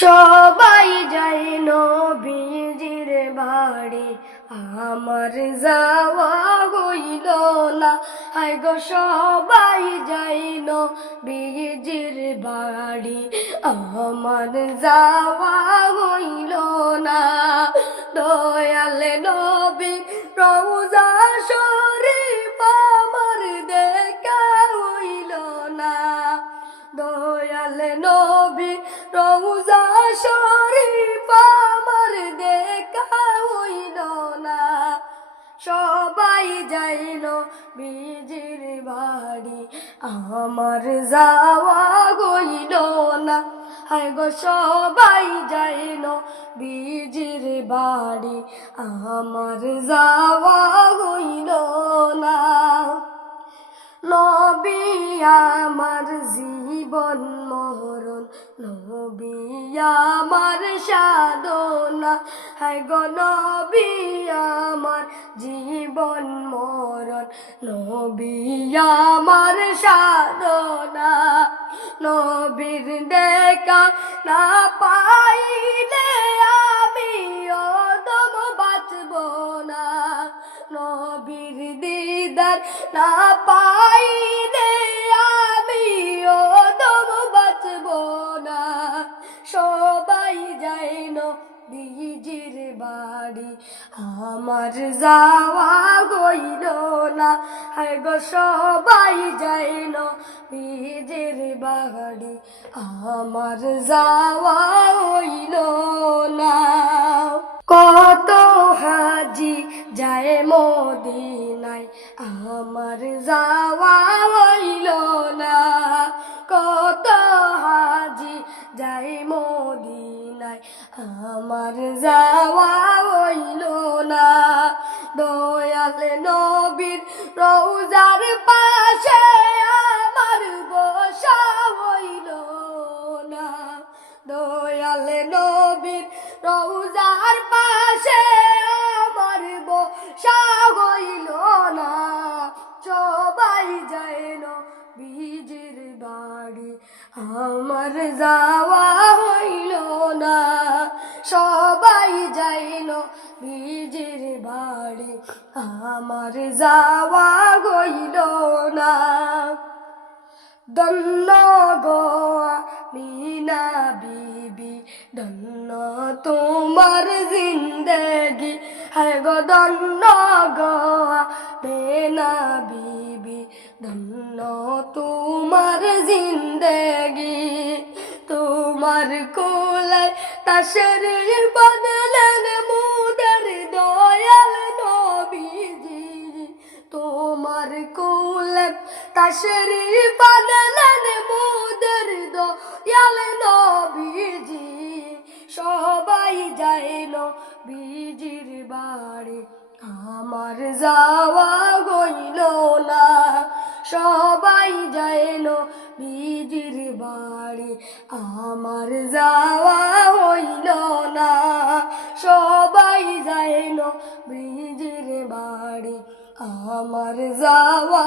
সবাই যায় নবীজির বাড়ি, আমার যাওয়া হইল না। হায় গো সবাই যায় নবীজির বাড়ি, আমার যাওয়া হইল না। দয়াল নবী রওজা শরীফ আমার দেখা হইল না। দয়াল নবী রওজা শরীফ আমার দেখা হইল না। সবাই যাইল নবীজির বাড়ি, আমার যাওয়া হইল না। হায় গো সবাই যাইল নবীজির বাড়ি, আমার যাওয়া হইল না। নবী আমার জীবন মরণ, নবী আমার সাধনা। হায় গো নবী আমার জীবন মরণ, নবী আমার সাধনা। নবীর দেখা না পাইলে আমি অদম বাঁচব না। নবীর দিদার না পাইলে আমি অদম বাঁচব না। সবাই যায় নবীজির বাড়ি, আমার যাওয়া হইল না। হায় গো সবাই যায় নবীজির বাড়ি, আমার যাওয়া হইল না। কত হাজি যায় মদিনায়, আমার যাওয়া হইল না। কত হাজি যায় মদিনায়, আমার যাওয়া হইল না। দয়াল নবীর রওজার পাশে আমার বসা হইল না। দয়াল নবীর রওজার পাশে আমার বসা হইল না। সবাই যায় নবীজির বাড়ি, আমার যাওয়া হইল না। সবাই যায় নবীজির বাড়ি, আমার যাওয়া হইল না। ধন্য গো আমিনা বিবি, ধন্য তোমার জিন্দেগি। হায় গো ধন্য গো আমিনা বিবি, ধন্য তোমার জিন্দেগি। তোমার কোলায় তাশরীফ বদলেন মুদের দয়াল নবীজি। তোমার কোলে তাশরীফ বদলেন মুদের দয়াল নবীজি। সবাই যায় নবীজির বাড়ি, আমার যাওয়া হইল না। সবাই যায় নবীজির বাড়ি, আমার যাওয়া হইল না। সবাই যায় নবীজির বাড়ি, আমার যাওয়া